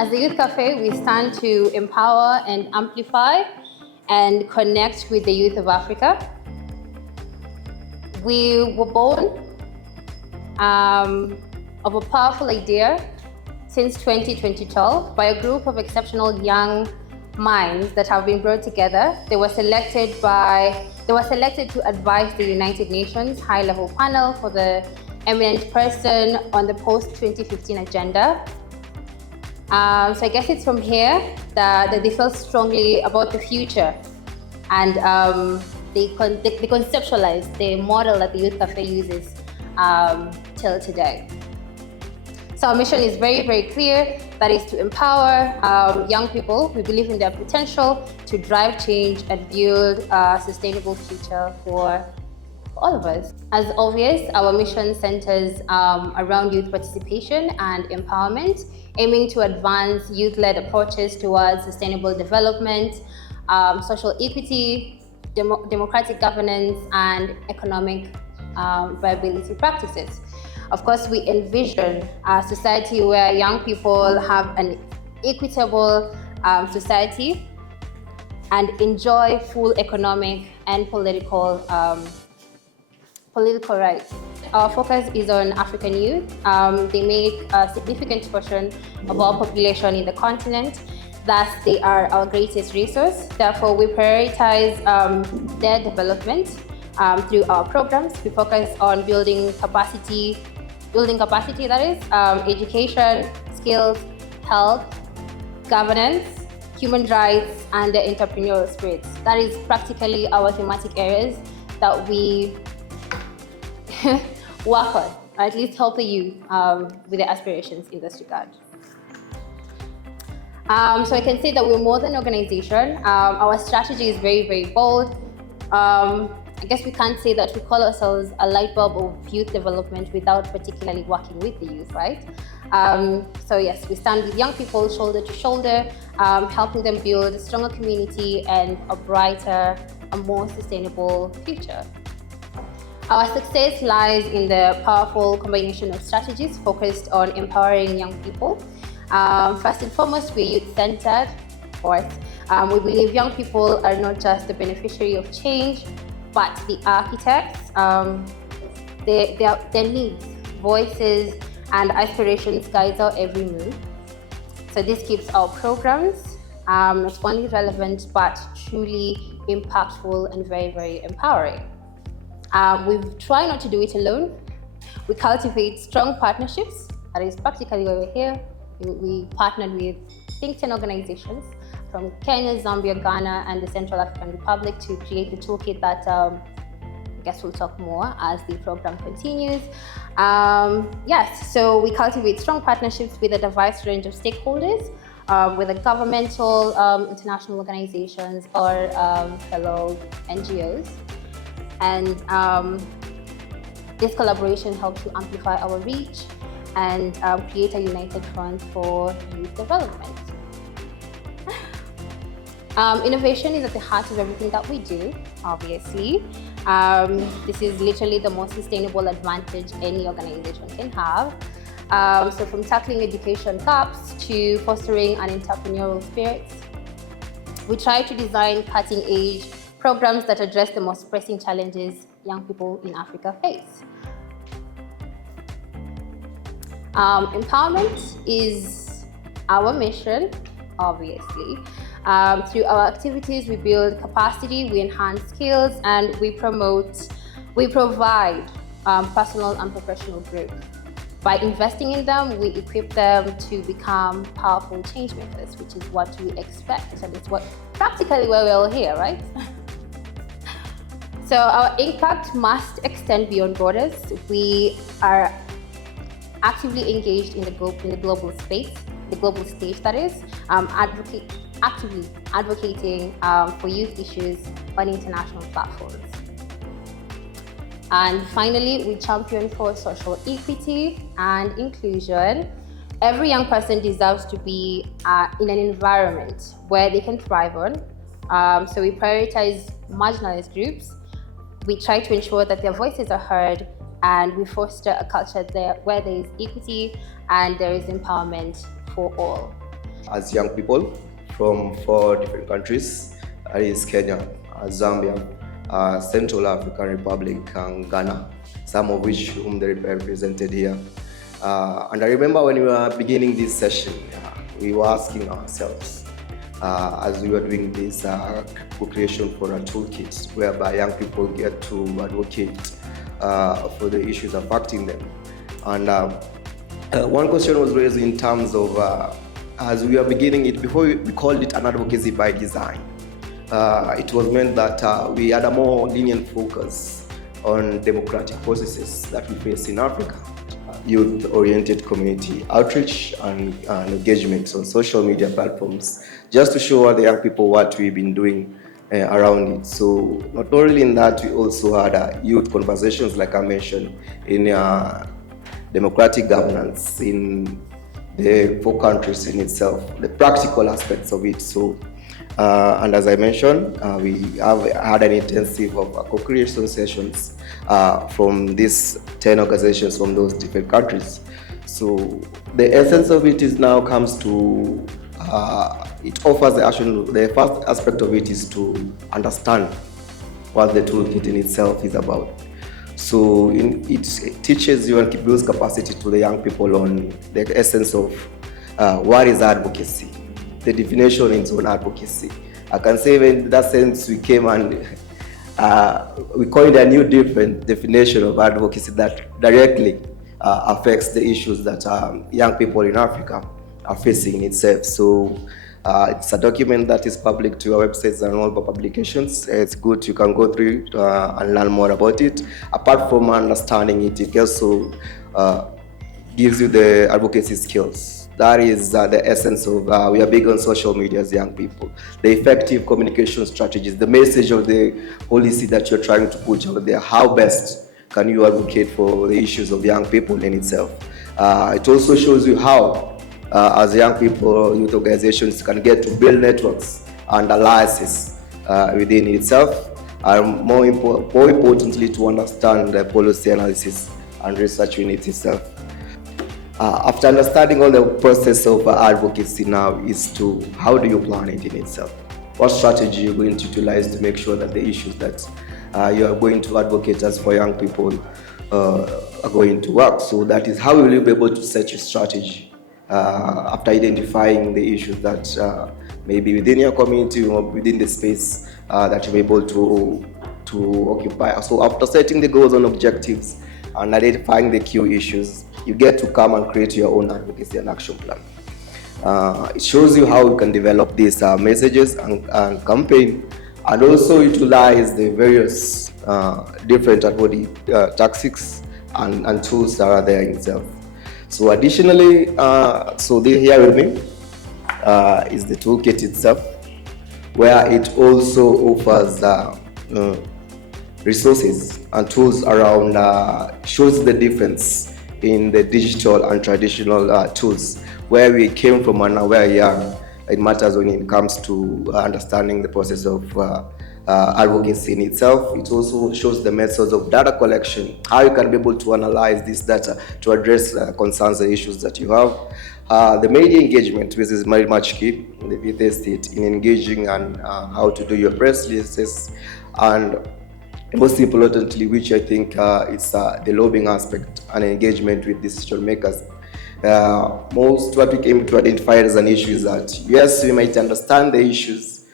As the Youth Cafe, we stand to empower and amplify and connect with the youth of Africa. We were born of a powerful idea since 2012 by a group of exceptional young minds that have been brought together. They were selected to advise the United Nations high-level panel for the eminent person on the post-2015 agenda. So I guess it's from here that they felt strongly about the future, and they conceptualized the model that the Youth Cafe uses till today. So our mission is very, very clear. That is to empower young people who believe in their potential to drive change and build a sustainable future for all of us. As obvious, our mission centers around youth participation and empowerment, aiming to advance youth-led approaches towards sustainable development, social equity, democratic governance, and economic viability practices. Of course, we envision a society where young people have an equitable society and enjoy full economic and political rights. Our focus is on African youth. They make a significant portion of our population in the continent. Thus, they are our greatest resource. Therefore, we prioritize their development through our programs. We focus on building capacity, that is, education, skills, health, governance, human rights, and the entrepreneurial spirit. That is practically our thematic areas that we work on, or at least help the youth with their aspirations in this regard. So I can say that we're more than an organization. Our strategy is very, very bold. I guess we can't say that we call ourselves a light bulb of youth development without particularly working with the youth, right? So yes, we stand with young people shoulder to shoulder, helping them build a stronger community and a brighter, a more sustainable future. Our success lies in the powerful combination of strategies focused on empowering young people. First and foremost, we're youth-centered. Fourth, we believe young people are not just the beneficiary of change, but the architects. Their needs, voices, and aspirations guide our every move. So this keeps our programs not only relevant, but truly impactful and very, very empowering. We've tried not to do it alone. We cultivate strong partnerships. That is practically why we're here. We partnered with think tank organizations from Kenya, Zambia, Ghana, and the Central African Republic to create the toolkit that I guess we'll talk more as the program continues. Yes, so we cultivate strong partnerships with a diverse range of stakeholders, whether governmental, international organizations, or fellow NGOs. And this collaboration helps to amplify our reach and create a united front for youth development. Innovation is at the heart of everything that we do, obviously. This is literally the most sustainable advantage any organization can have. So from tackling education gaps to fostering an entrepreneurial spirit, we try to design cutting-edge programs that address the most pressing challenges young people in Africa face. Empowerment is our mission, obviously. Through our activities, we build capacity, we enhance skills, and we provide personal and professional growth. By investing in them, we equip them to become powerful change makers, which is what we expect, and it's what practically why we're all here, right? So our impact must extend beyond borders. We are actively engaged in the global space, the global stage that is, actively advocating for youth issues on international platforms. And finally, we champion for social equity and inclusion. Every young person deserves to be in an environment where they can thrive on. So we prioritize marginalized groups. We try to ensure that their voices are heard, and we foster a culture where there is equity and there is empowerment for all. as young people from 4 different countries. That is Kenya, Zambia, Central African Republic, and Ghana, some of which whom they represented here. And I remember when we were beginning this session, we were asking ourselves, as we were doing this co-creation for a toolkit whereby young people get to advocate for the issues affecting them. And one question was raised in terms of, as we were beginning it, before we called it an advocacy by design. It was meant that we had a more lenient focus on democratic processes that we face in Africa. Youth-oriented community outreach and engagement on social media platforms, just to show the young people what we've been doing around it. So not only in that, we also had youth conversations, like I mentioned, in democratic governance in the 4 countries in itself, the practical aspects of it. So, and as I mentioned, we have had an intensive of co-creation sessions from these 10 organizations from those different countries. So the essence of it is now comes to, it offers the action. The first aspect of it is to understand what the toolkit in itself is about. So it teaches you and builds capacity to the young people on the essence of what is advocacy, the definition in own advocacy. I can say in that sense we came and we coined a new different definition of advocacy that directly affects the issues that young people in Africa are facing in itself. So it's a document that is public to our websites and all publications. It's good, you can go through it and learn more about it. Apart from understanding it, it also gives you the advocacy skills. That is the essence of, we are big on social media as young people. The effective communication strategies, the message of the policy that you're trying to put out there, how best can you advocate for the issues of young people in itself. It also shows you how, as young people, youth organizations can get to build networks and alliances within itself, and more importantly, to understand the policy analysis and research in itself. After understanding all the process of advocacy now is to how do you plan it in itself? What strategy you're going to utilize to make sure that the issues that you are going to advocate as for young people are going to work. So that is how will you be able to set your strategy after identifying the issues that maybe within your community or within the space that you're able to occupy. So after setting the goals and objectives and identifying the key issues, you get to come and create your own advocacy and action plan. It shows you how you can develop these messages and campaign, and also utilize the various different tactics and tools that are there in itself. So additionally, here with me is the toolkit itself, where it also offers resources and tools around, shows the difference in the digital and traditional tools, where we came from and where we are. It matters when it comes to understanding the process of advocacy in itself. It also shows the methods of data collection, how you can be able to analyze this data to address concerns and issues that you have. The media engagement, which is very much key in the fifth estate, in engaging and how to do your press releases, and most importantly, which I think is the lobbying aspect and engagement with decision makers. Most what we came to identify as an issue is that, yes, we might understand the issues,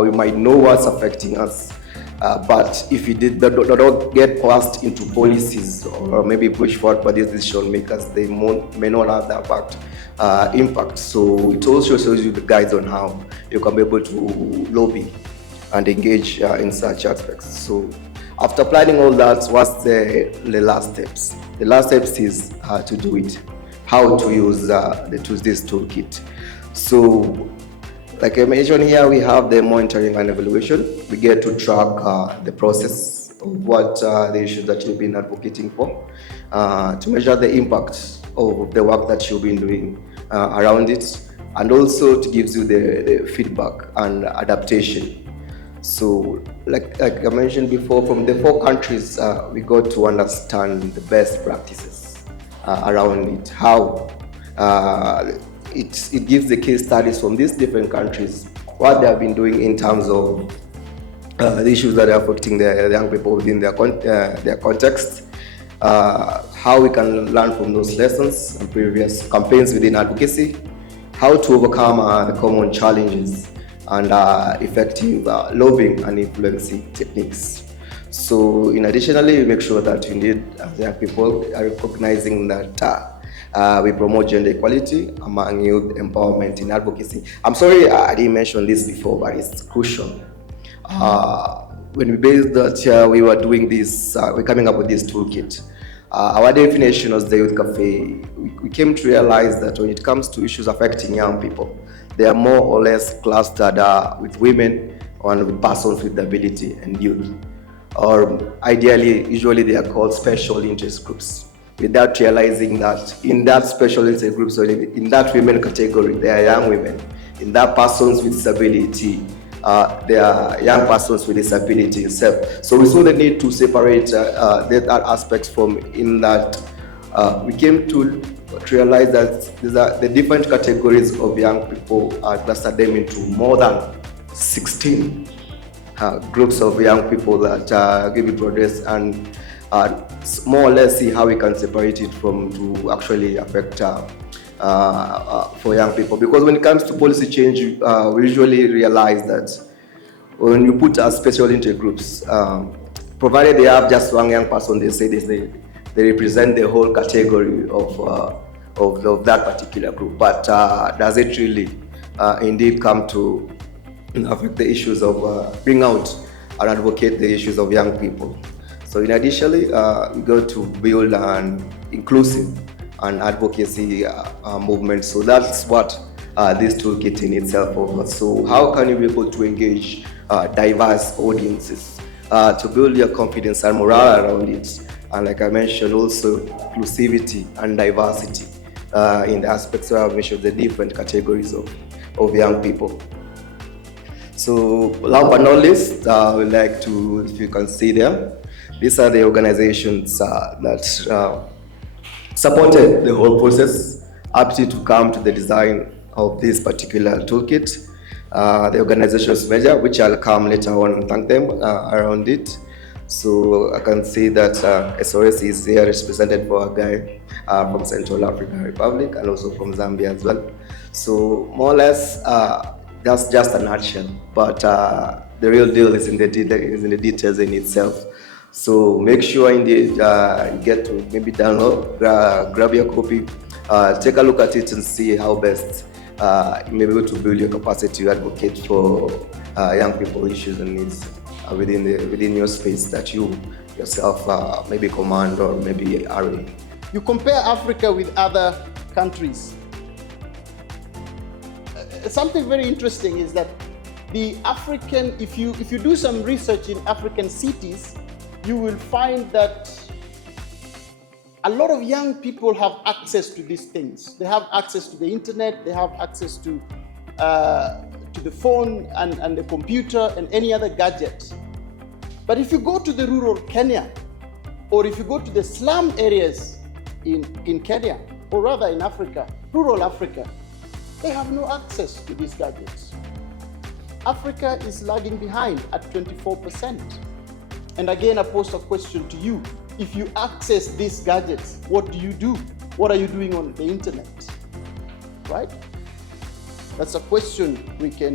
we might know what's affecting us, but if we don't get passed into policies or maybe push forward by these decision makers, they may not have that impact. So it also shows you the guides on how you can be able to lobby and engage in such aspects. So after planning all that, what's the last steps? The last steps is to do it, how to use this toolkit. So, like I mentioned here, we have the monitoring and evaluation. We get to track the process of what the issues that you've been advocating for, to measure the impact of the work that you've been doing around it, and also to give you the feedback and adaptation. So, like I mentioned before, from the 4 countries, we got to understand the best practices around it, how it gives the case studies from these different countries, what they have been doing in terms of the issues that are affecting the young people within their context, how we can learn from those lessons and previous campaigns within advocacy, how to overcome the common challenges and effective lobbying and influencing techniques. So, additionally, we make sure that indeed, as young people are recognizing that we promote gender equality among youth empowerment in advocacy. I'm sorry I didn't mention this before, but it's crucial. When we based that we were doing this, we're coming up with this toolkit. Our definition as the Youth Cafe, we came to realize that when it comes to issues affecting young people, they are more or less clustered with women and with persons with disability and youth. Or ideally, usually they are called special interest groups, without realizing that in that special interest groups, or in that women category, they are young women. In that persons with disability, they are young persons with disability itself. So we saw the need to separate that aspects from in that we came to realize that the different categories of young people are clustered them into more than 16 groups of young people that give it progress and more or less see how we can separate it from to actually affect for young people. Because when it comes to policy change, we usually realize that when you put special interest groups, provided they have just one young person, they say they represent the whole category of that particular group. But does it really indeed come to affect the issues of bring out and advocate the issues of young people? So in addition, we go to build an inclusive and advocacy movement. So that's what this toolkit in itself offers. So how can you be able to engage diverse audiences to build your confidence and morale around it? And like I mentioned, also inclusivity and diversity in the aspects where I've mentioned the different categories of young people. So last but not least, I would like to, if you can see there, these are the organizations that supported the whole process up to come to the design of this particular toolkit. The organizations measure, which I'll come later on and thank them around it. So I can see that SOS is here represented for a guy from Central African Republic and also from Zambia as well. So more or less, that's just a nutshell, but the real deal is in the details in itself. So make sure indeed you get to maybe download, grab your copy, take a look at it and see how best you may be able to build your capacity to advocate for young people issues and needs within your space that you yourself maybe command or maybe are in. You compare Africa with other countries. Something very interesting is that the African, if you do some research in African cities, you will find that a lot of young people have access to these things. They have access to the internet, they have access to the phone and the computer and any other gadget. But if you go to the rural Kenya, or if you go to the slum areas in Kenya, or rather in Africa, rural Africa, they have no access to these gadgets. Africa is lagging behind at 24%. And again, I pose a question to you. If you access these gadgets, what do you do? What are you doing on the internet? Right? That's a question we can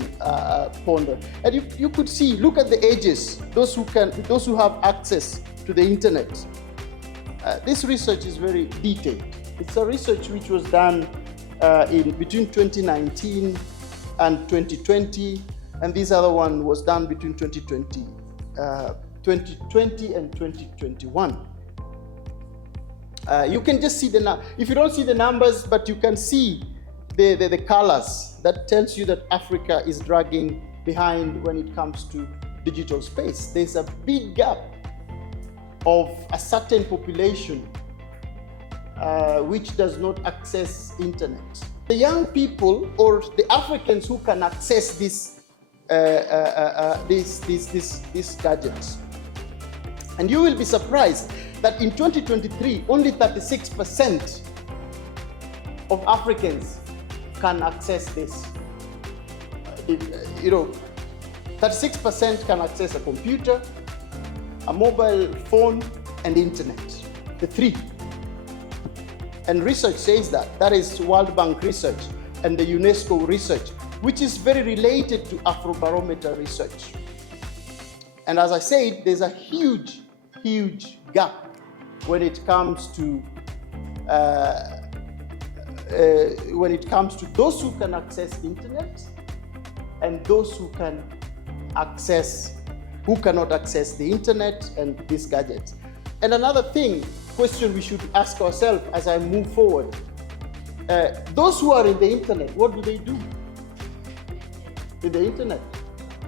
ponder. And you could see, look at the ages, those who have access to the internet. This research is very detailed. It's a research which was done between 2019 and 2020, and this other one was done between 2020 and 2021. You can just see if you don't see the numbers, but you can see the colors. That tells you that Africa is dragging behind when it comes to digital space. There's a big gap of a certain population which does not access internet. The young people or the Africans who can access these gadgets. And you will be surprised that in 2023, only 36% of Africans can access this. 36% can access a computer, a mobile phone, and internet, the three. And research says that is World Bank research and the UNESCO research, which is very related to Afrobarometer research. And as I said, there's a huge gap when it comes to those who can access internet and those who cannot access the internet and these gadgets. And another question we should ask ourselves as I move forward, those who are in the internet, what do they do in the internet?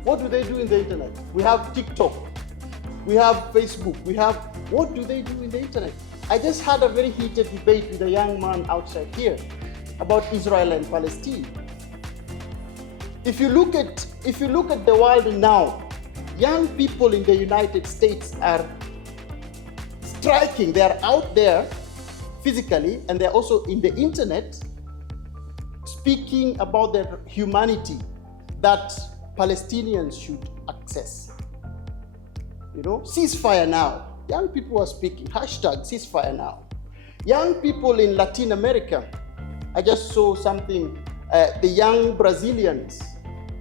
What do they do in the internet? We have TikTok, we have Facebook, what do they do in the internet? I just had a very heated debate with a young man outside here about Israel and Palestine. If you look at the world now, young people in the United States are striking. They are out there physically, and they're also in the internet speaking about their humanity that Palestinians should access. Ceasefire now. Young people are speaking. #ceasefire now. Young people in Latin America, I just saw something, the young Brazilians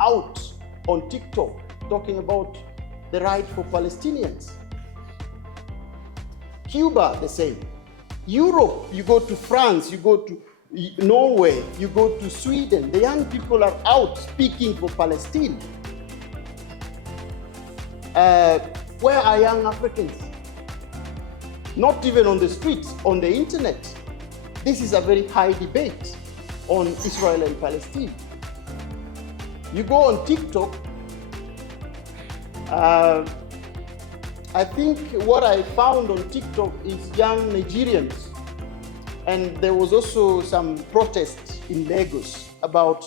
out on TikTok talking about the right for Palestinians. Cuba, the same. Europe, you go to France, you go to Norway, you go to Sweden, the young people are out speaking for Palestine. Where are young Africans? Not even on the streets, on the internet. This is a very high debate on Israel and Palestine. You go on TikTok, I think what I found on TikTok is young Nigerians. And there was also some protests in Lagos about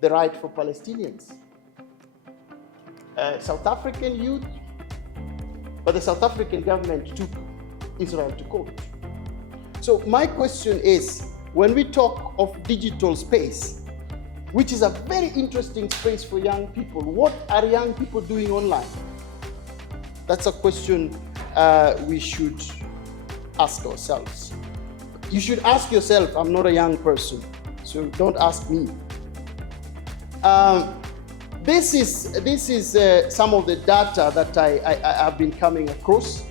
the right for Palestinians. South African youth, but the South African government took Israel to court. So my question is, when we talk of digital space, which is a very interesting space for young people, what are young people doing online? That's a question we should ask ourselves. You should ask yourself. I'm not a young person, so don't ask me. This is some of the data that I have been coming across.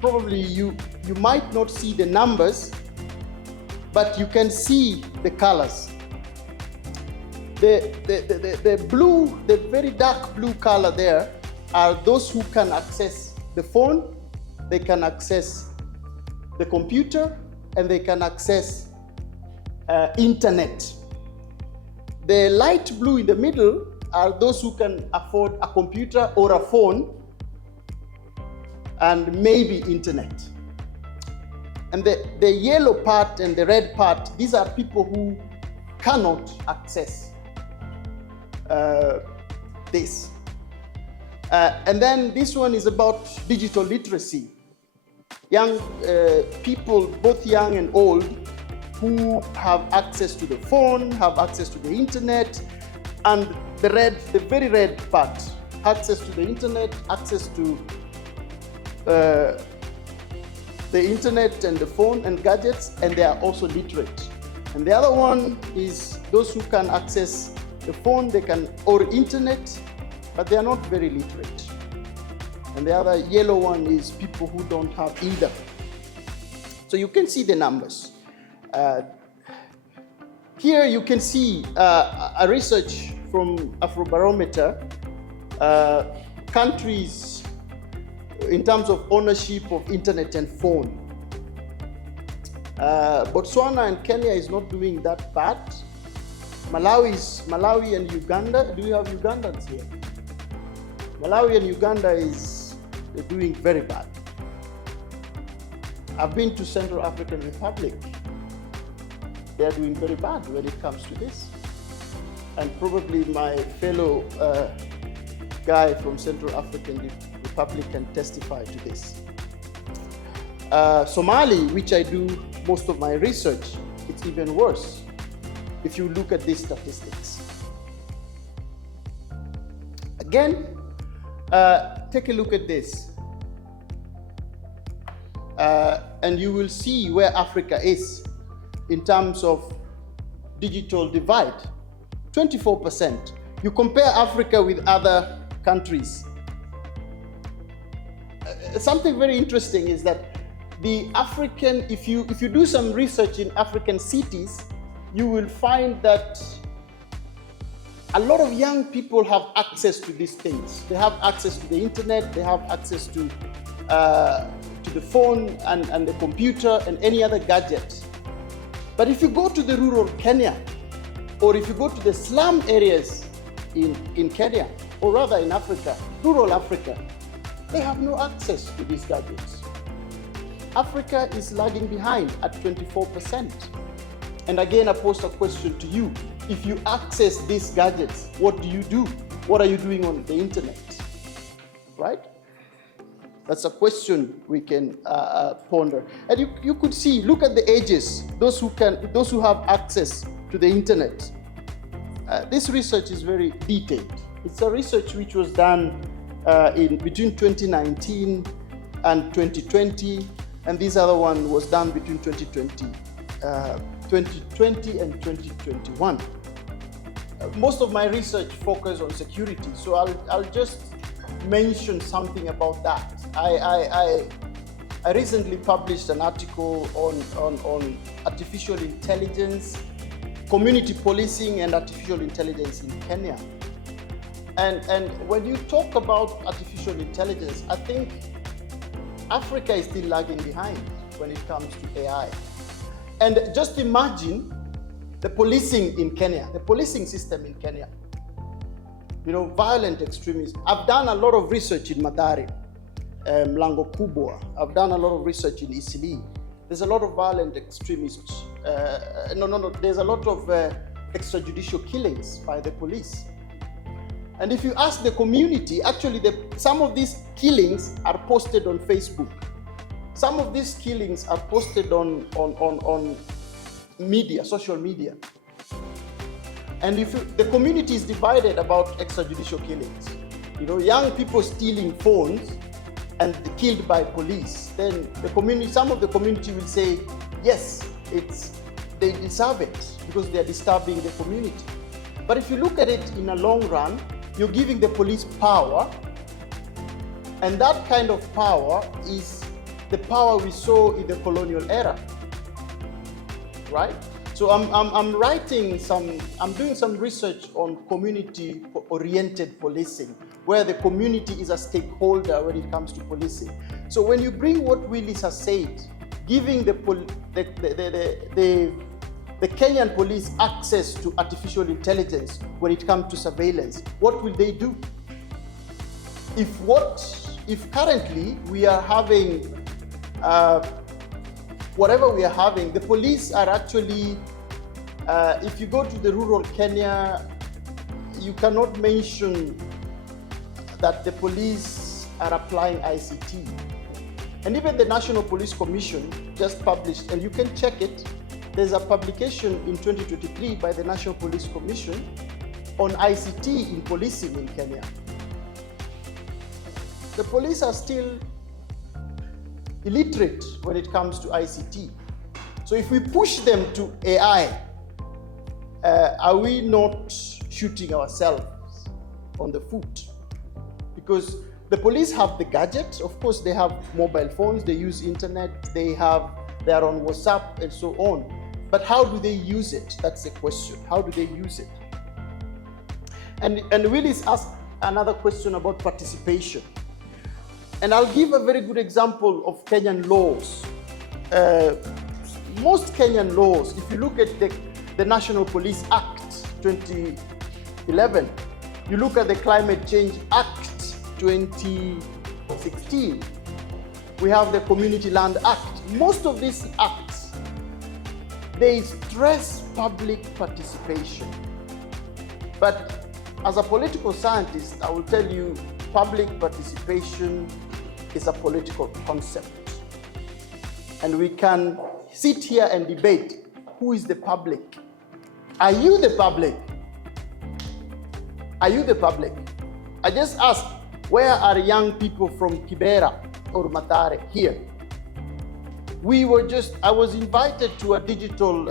Probably you might not see the numbers, but you can see the colors. The blue, the very dark blue color there are those who can access the phone, they can access the computer, and they can access internet. The light blue in the middle are those who can afford a computer or a phone and maybe internet. And the yellow part and the red part, these are people who cannot access this. And then this one is about digital literacy. Young people, both young and old, who have access to the phone, have access to the internet, and the very red part, access to the internet, access to the internet and the phone and gadgets, and they are also literate. And the other one is those who can access the phone, or internet, but they are not very literate. And the other yellow one is people who don't have either. So you can see the numbers. Here you can see a research from Afrobarometer, countries in terms of ownership of internet and phone. Botswana and Kenya is not doing that bad. Malawi and Uganda, do you have Ugandans here? Malawi and Uganda they're doing very bad. I've been to Central African Republic. They are doing very bad when it comes to this. And probably my fellow guy from Central African Republic can testify to this. Somali, which I do most of my research, it's even worse. if you look at these statistics. Again, take a look at this. And you will see where Africa is in terms of digital divide. 24%. You compare Africa with other countries. Something very interesting is that the African, if you do some research in African cities, you will find that a lot of young people have access to these things. They have access to the internet, they have access to the phone and the computer and any other gadget. But if you go to the rural Kenya, or if you go to the slum areas in Kenya, or rather in Africa, rural Africa, they have no access to these gadgets. Africa is lagging behind at 24%. And again, I pose a question to you. If you access these gadgets, what do you do? What are you doing on the internet? Right? That's a question we can ponder. And you could see, look at the ages, those who have access to the internet. This research is very detailed. It's a research which was done between 2019 and 2020, and this other one was done between 2020 and 2021. Most of my research focuses on security, so I'll just mention something about that. I recently published an article on artificial intelligence, community policing and artificial intelligence in Kenya. And when you talk about artificial intelligence, I think Africa is still lagging behind when it comes to AI. And just imagine the policing in Kenya, the policing system in Kenya. You know, violent extremism. I've done a lot of research in Mathare, Mlango Kubwa. I've done a lot of research in Isili. There's a lot of violent extremism. There's a lot of extrajudicial killings by the police. And if you ask the community, actually some of these killings are posted on Facebook. Some of these killings are posted on media, social media. And if the community is divided about extrajudicial killings, you know, young people stealing phones and killed by police, then the community, some of the community will say, yes, they deserve it because they are disturbing the community. But if you look at it in a long run, you're giving the police power, and that kind of power is the power we saw in the colonial era, right? So I'm doing some research on community-oriented policing, where the community is a stakeholder when it comes to policing. So when you bring what Willis has said, giving the Kenyan police access to artificial intelligence when it comes to surveillance, what will they do? If currently we are having whatever we are having, the police are actually, if you go to the rural Kenya, you cannot mention that the police are applying ICT. And even the National Police Commission just published, and you can check it, there's a publication in 2023 by the National Police Commission on ICT in policing in Kenya. The police are still illiterate when it comes to ICT. So if we push them to AI, are we not shooting ourselves on the foot? Because the police have the gadgets. Of course, they have mobile phones, they use internet, they are on WhatsApp and so on. But how do they use it? That's the question. How do they use it? And Willis asked another question about participation. And I'll give a very good example of Kenyan laws. Most Kenyan laws, if you look at the National Police Act 2011, you look at the Climate Change Act 2016, we have the Community Land Act. Most of these acts, they stress public participation. But as a political scientist, I will tell you, public participation is a political concept. And we can sit here and debate who is the public. Are you the public? Are you the public? I just asked, where are young people from Kibera or Matare here? I was invited to a digital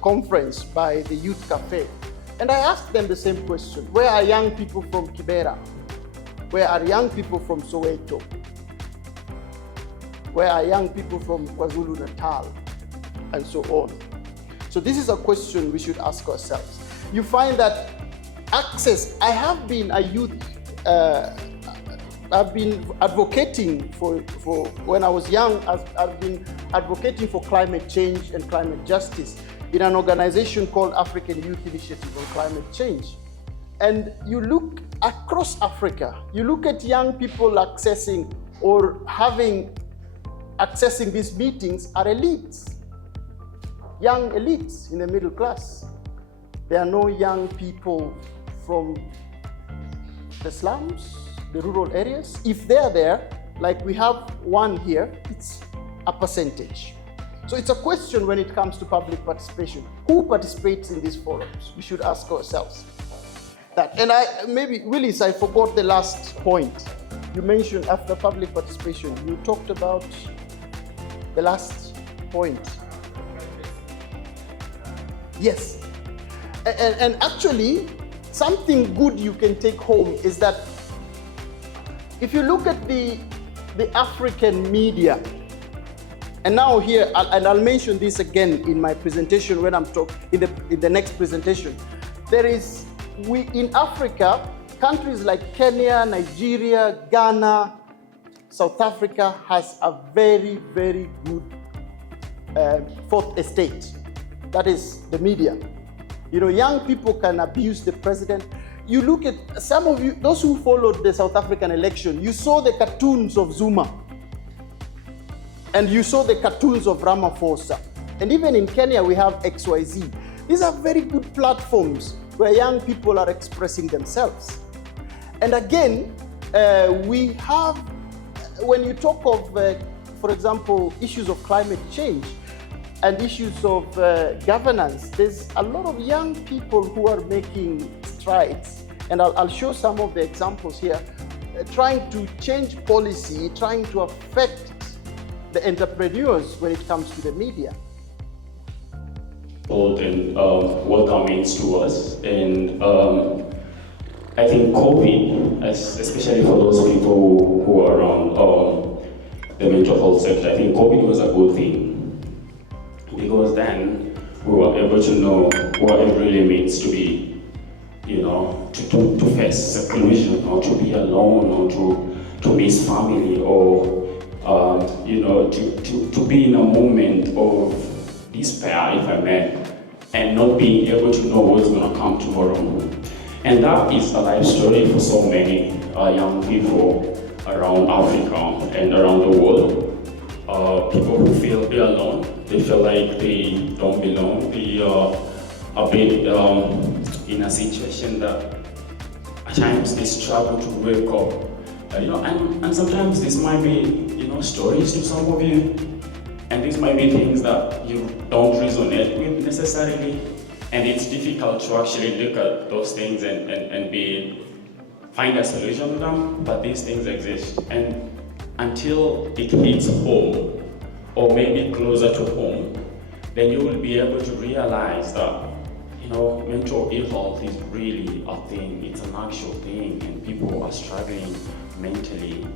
conference by the Youth Cafe, and I asked them the same question. Where are young people from Kibera? Where are young people from Soweto? Where are young people from KwaZulu-Natal? And so on. So this is a question we should ask ourselves. You find that access, I have been a youth, I've been advocating for when I was young, I've been advocating for climate change and climate justice in an organization called African Youth Initiative on Climate Change. And you look across Africa, you look at young people accessing these meetings are elites, young elites in the middle class. There are no young people from the slums, the rural areas. If they're there, like we have one here, it's a percentage. So it's a question when it comes to public participation. Who participates in these forums? We should ask ourselves that. And Willis, I forgot the last point. You mentioned after public participation, you talked about the last point. Yes. And actually, something good you can take home is that if you look at the African media, and now here, and I'll mention this again in my presentation when I'm talking in the next presentation, in Africa, countries like Kenya, Nigeria, Ghana, South Africa has a very, very good fourth estate. That is the media. You know, young people can abuse the president. You look at some of you, those who followed the South African election, you saw the cartoons of Zuma. And you saw the cartoons of Ramaphosa. And even in Kenya, we have XYZ. These are very good platforms where young people are expressing themselves. And again, we have, when you talk of, for example, issues of climate change and issues of governance, there's a lot of young people who are making strides. And I'll show some of the examples here, trying to change policy, trying to affect the entrepreneurs when it comes to the media. And welcoming to us. And I think COVID, especially for those people who are around the mental health sector, I think COVID was a good thing. Because then we were able to know what it really means to be, you know, to face seclusion, or to be alone, or to miss family, or you know, to be in a moment of despair, if I may, and not being able to know what's going to come tomorrow. And that is a life story for so many young people around Africa and around the world. People who feel they're alone, they feel like they don't belong, they are a bit in a situation that at times they struggle to wake up. You know, and sometimes this might be, you know, stories to some of you, and these might be things that you don't resonate with necessarily, and it's difficult to actually look at those things and find a solution to them, but these things exist. And until it hits home, or maybe closer to home, then you will be able to realize that, you know, mental ill health is really a thing, it's an actual thing, and people are struggling mentally,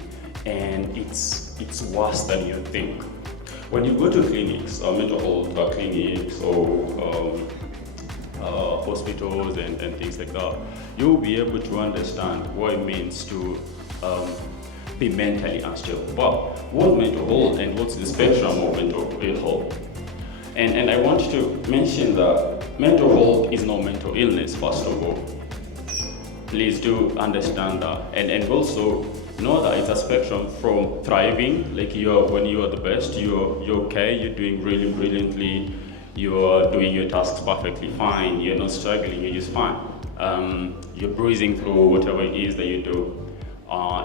and it's worse than you think. When you go to clinics, mental health clinics, or hospitals and things like that, you'll be able to understand what it means to be mentally unstable. But what mental health and what's the spectrum of mental health? And I want to mention that mental health is not mental illness, first of all. Please do understand that, and also know that it's a spectrum from thriving, like when you are the best, you're okay, you're doing really brilliantly, you're doing your tasks perfectly fine, you're not struggling, you're just fine. You're breezing through whatever it is that you do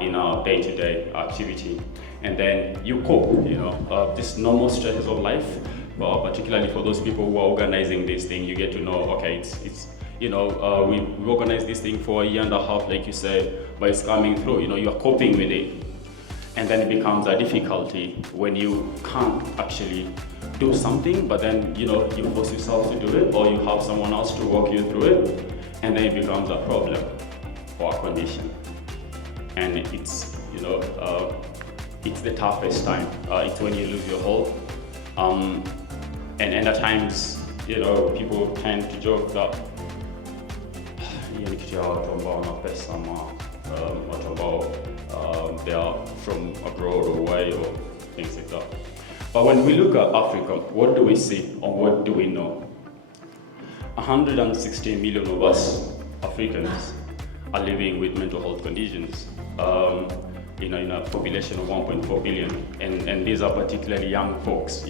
in our day-to-day activity, and then you cope, you know, this normal stresses of life. particularly for those people who are organizing this thing. You get to know, okay, we organized this thing for a year and a half, like you said, but it's coming through, you're coping with it. And then it becomes a difficulty when you can't actually do something, but then, you force yourself to do it, or you have someone else to walk you through it, and then it becomes a problem or a condition. And it's the toughest time. It's when you lose your hold. And at times, people tend to joke that they are from abroad or away or things like that. But when we look at Africa, what do we see or what do we know? 160 million of us Africans are living with mental health conditions. In a population of 1.4 billion, and these are particularly young folks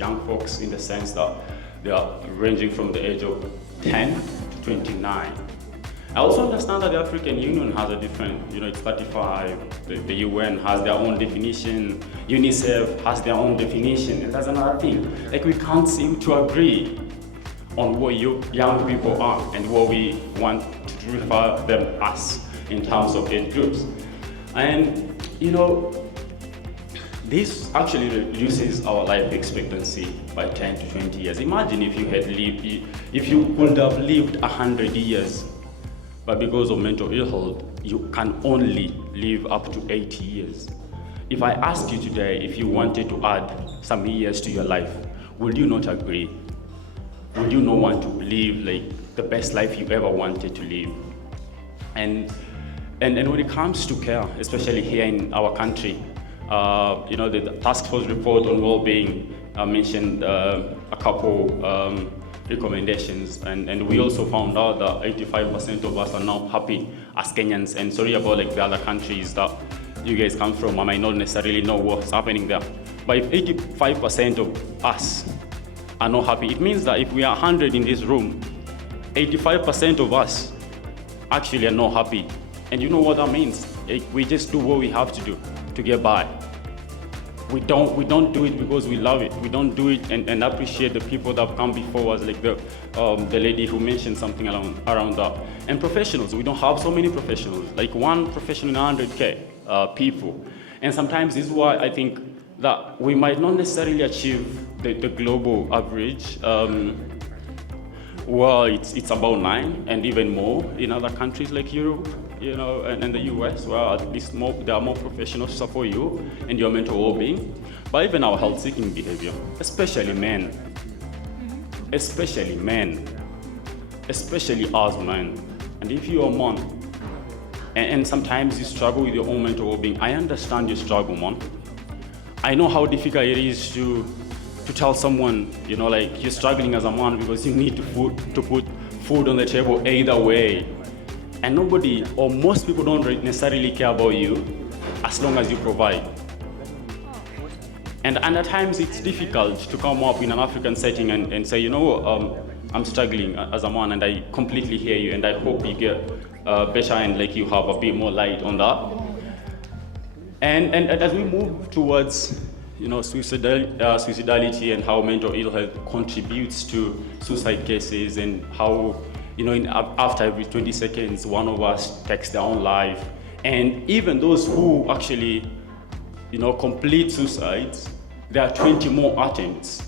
in the sense that they are ranging from the age of 10 to 29. I also understand that the African Union has a different, it's 35, the UN has their own definition, UNICEF has their own definition, and that's another thing. Like, we can't seem to agree on what young people are and what we want to refer them as in terms of age groups. And this actually reduces our life expectancy by 10 to 20 years. Imagine if you could have lived 100 years, but because of mental ill health, you can only live up to 80 years. If I asked you today if you wanted to add some years to your life, would you not agree? Would you not want to live like the best life you ever wanted to live? And when it comes to care, especially here in our country, the task force report on well-being mentioned a couple recommendations, and we also found out that 85% of us are now happy as Kenyans. And sorry about the other countries that you guys come from, I might not necessarily know what's happening there. But if 85% of us are not happy, it means that if we are 100 in this room, 85% of us actually are not happy. And you know what that means? We just do what we have to do to get by. We don't do it because we love it. We don't do it and appreciate the people that have come before us, like the lady who mentioned something around that. And professionals, we don't have so many professionals, like one professional in 100K people. And sometimes this is why I think that we might not necessarily achieve the global average. Well, it's about 9 and even more in other countries like Europe, and the US, where at least there are more professionals to support you and your mental well-being. But even our health-seeking behavior, especially men, especially us men. And if you're a man, and sometimes you struggle with your own mental well-being, I understand your struggle, man. I know how difficult it is to tell someone, you're struggling as a man because you need to put food on the table either way. And nobody, or most people, don't necessarily care about you as long as you provide. And at times it's difficult to come up in an African setting and say, I'm struggling as a man, and I completely hear you, and I hope you get better and you have a bit more light on that. And as we move towards suicidality and how mental ill health contributes to suicide cases, and how after every 20 seconds one of us takes their own life, and even those who actually complete suicides, there are 20 more attempts.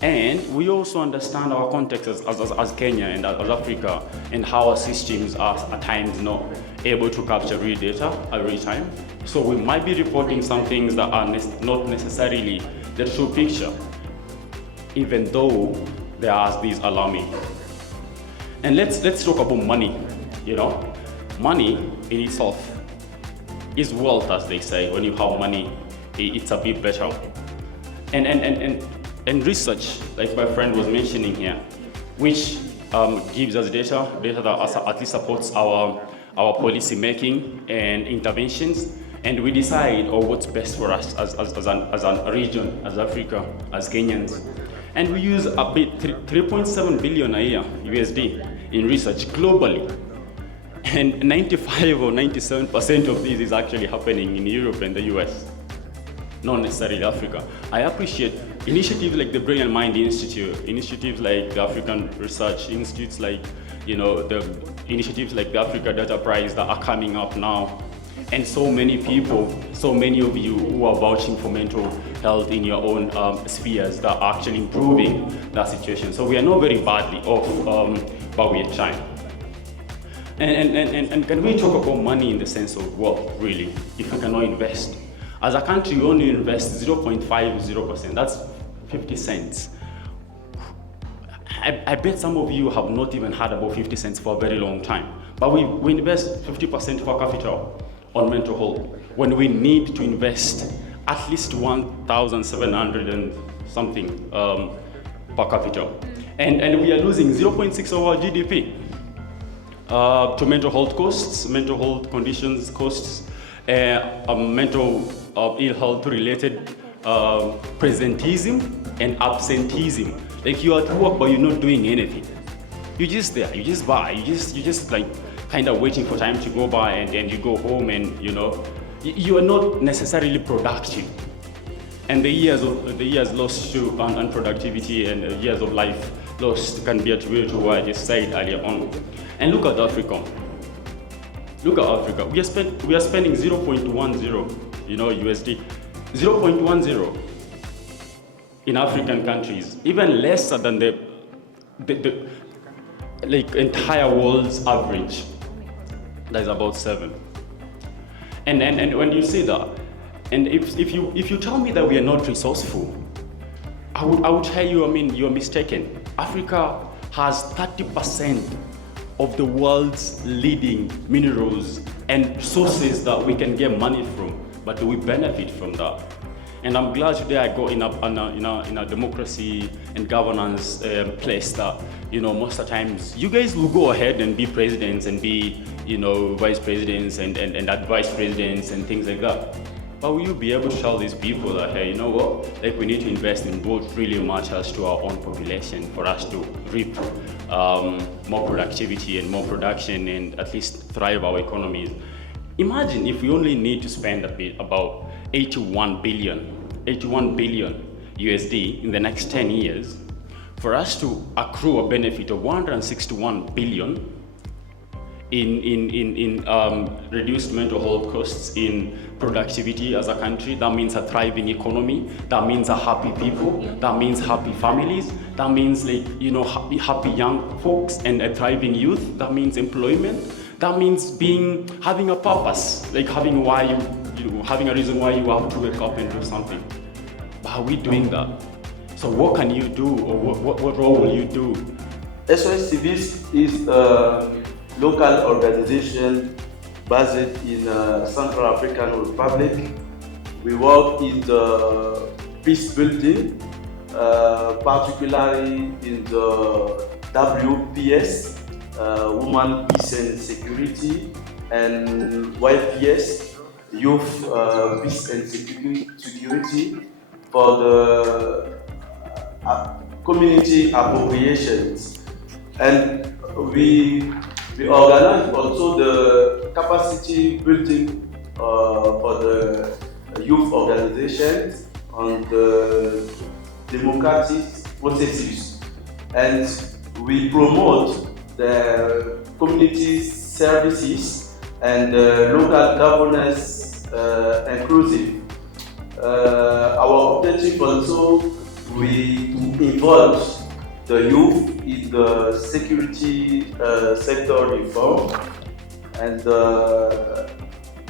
And we also understand our context as Kenya and as Africa, and how our systems are at times not able to capture real data every time. So we might be reporting some things that are not necessarily the true picture, even though there are these alarming. And let's talk about money. Money in itself is wealth, as they say. When you have money, it's a bit better. And research, like my friend was mentioning here, which gives us data that at least supports our policy making and interventions, and we decide what's best for us as a region, as Africa, as Kenyans. And we use a bit 3.7 billion a year USD in research globally. And 95 or 97% of this is actually happening in Europe and the US, not necessarily Africa. I appreciate initiatives like the Brain and Mind Institute, initiatives like the African Research Institutes, like, you know, the initiatives like the Africa Data Prize that are coming up now, and so many people, so many of you who are vouching for mental health in your own spheres that are actually improving that situation. So we are not very badly off, but we are trying. And can we talk about money in the sense of wealth, really, if we cannot invest? As a country, we only invest 0.50%, that's 50 cents. I bet some of you have not even heard about 50 cents for a very long time. But we invest 50% per capita on mental health, when we need to invest at least 1,700 and something per capita. And we are losing 0.6 of our GDP to mental health costs, mental health conditions costs, mental ill health related presenteeism and absenteeism. Like, you are at work but you're not doing anything. You're just there, you just buy, you just like kind of waiting for time to go by, and then you go home, and you know, you are not necessarily productive. And the years lost to unproductivity and years of life lost can be attributed to what I just said earlier on. And look at Africa. Look at Africa. We are spending 0.10, you know, USD, 0.10 in African countries, even lesser than the like entire world's average. That is about 7. And when you say that, and if you tell me that we are not resourceful, I would tell you, I mean, you're mistaken. Africa has 30% of the world's leading minerals and sources that we can get money from, but do we benefit from that? And I'm glad today I got in a democracy and governance place that, you know, most of the times you guys will go ahead and be presidents and be, you know, vice presidents and advice presidents and things like that. But will you be able to tell these people that, hey, you know what, like, we need to invest in what really matters to our own population for us to reap more productivity and more production and at least thrive our economies? Imagine if we only need to spend about 81 billion USD in the next 10 years for us to accrue a benefit of 161 billion in reduced mental health costs, in productivity as a country. That means a thriving economy, that means a happy people, that means happy families, that means, like, you know, happy young folks and a thriving youth, that means employment, that means having a purpose, like having a reason why you have to wake up and do something. But are we doing that? So what can you do, or what role will you do? SOS Civis is a local organization based in Central African Republic. We work in the peace building, particularly in the WPS, Women, Peace and Security, and YPS, Youth, Peace and Security, for the community appropriations. And we organize also the capacity building for the youth organizations on the democratic processes. And we promote the community services and local governance inclusive. Our objective also, we involve the youth in the security sector reform and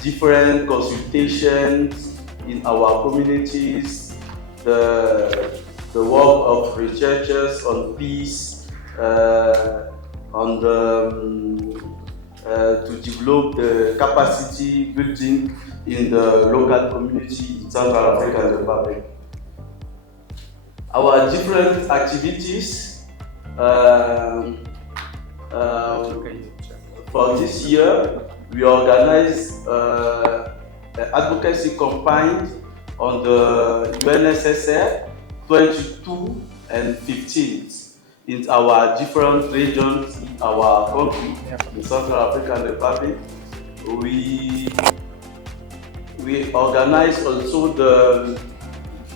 different consultations in our communities, the work of researchers on peace, on to develop the capacity building in the local community in Central African Republic. Our different activities for this year, we organize advocacy campaign on the UNSSR 22 and 15 in our different regions in our country, in Central African Republic. We organize also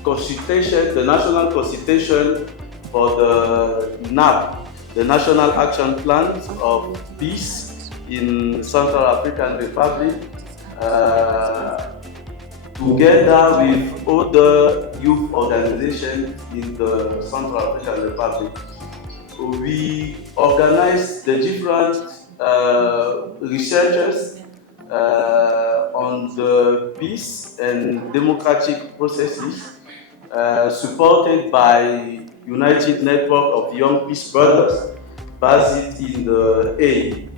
consultation, the national consultation for the NAP, the National Action Plan of Peace in Central African Republic, together with other youth organizations in the Central African Republic. We organize the different researchers on the peace and democratic processes, supported by United Network of Young Peace Brothers, based in the A,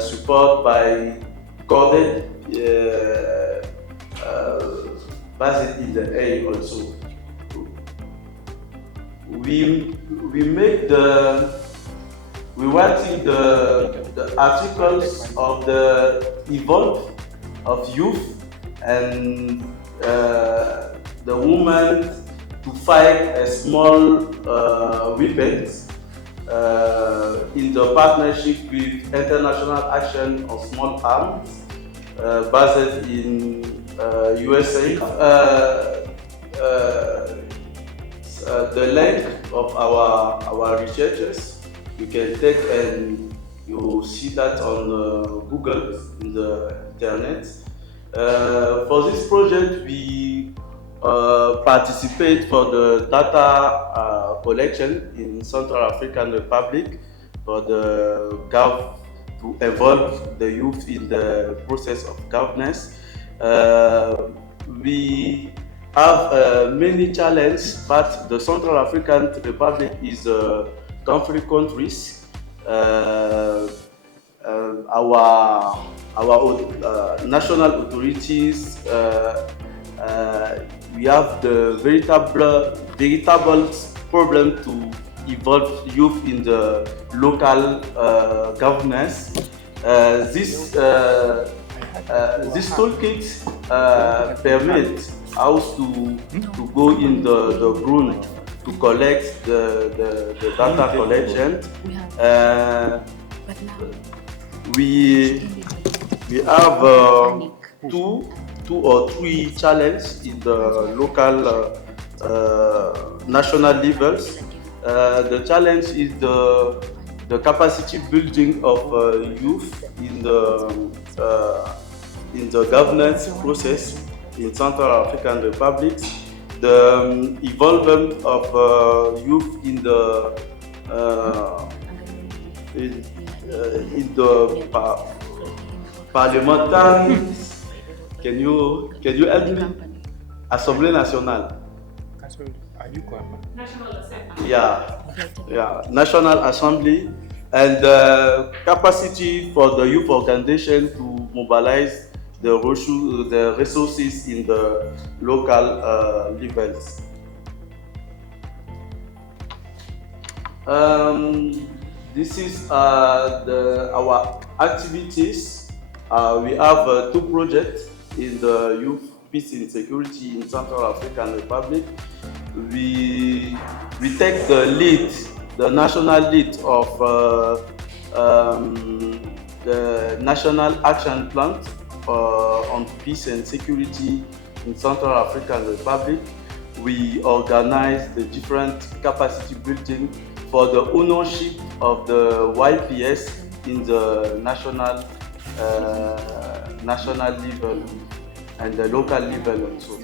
support by Coded, based in the A also. We writing the articles of the Evolve of Youth and the women to fight a small weapons in the partnership with International Action of Small Arms, based in USA. The link of our researchers, you can take and you see that on Google, in the internet. For this project, we participate for the data collection in Central African Republic for the to involve the youth in the process of governance. We have many challenges, but the Central African Republic is a conflict countries. Our national authorities, we have the veritable problem to involve youth in the local governance. This toolkit permits us to go in the ground to collect the data collection. We have two or three challenges in the local national levels. The challenge is the capacity building of youth in the governance process in Central African Republic, the involvement of youth in the parliamentary. Can you help me? Assemblée nationale. National Assembly. Yeah, National Assembly, and capacity for the youth organization to mobilize the resources in the local levels. This is our activities. We have two projects in the youth peace and security in Central African Republic. We take the lead, the national lead of the National Action Plan on peace and security in Central African Republic. We organize the different capacity building for the ownership of the YPS in the national level and the local level also.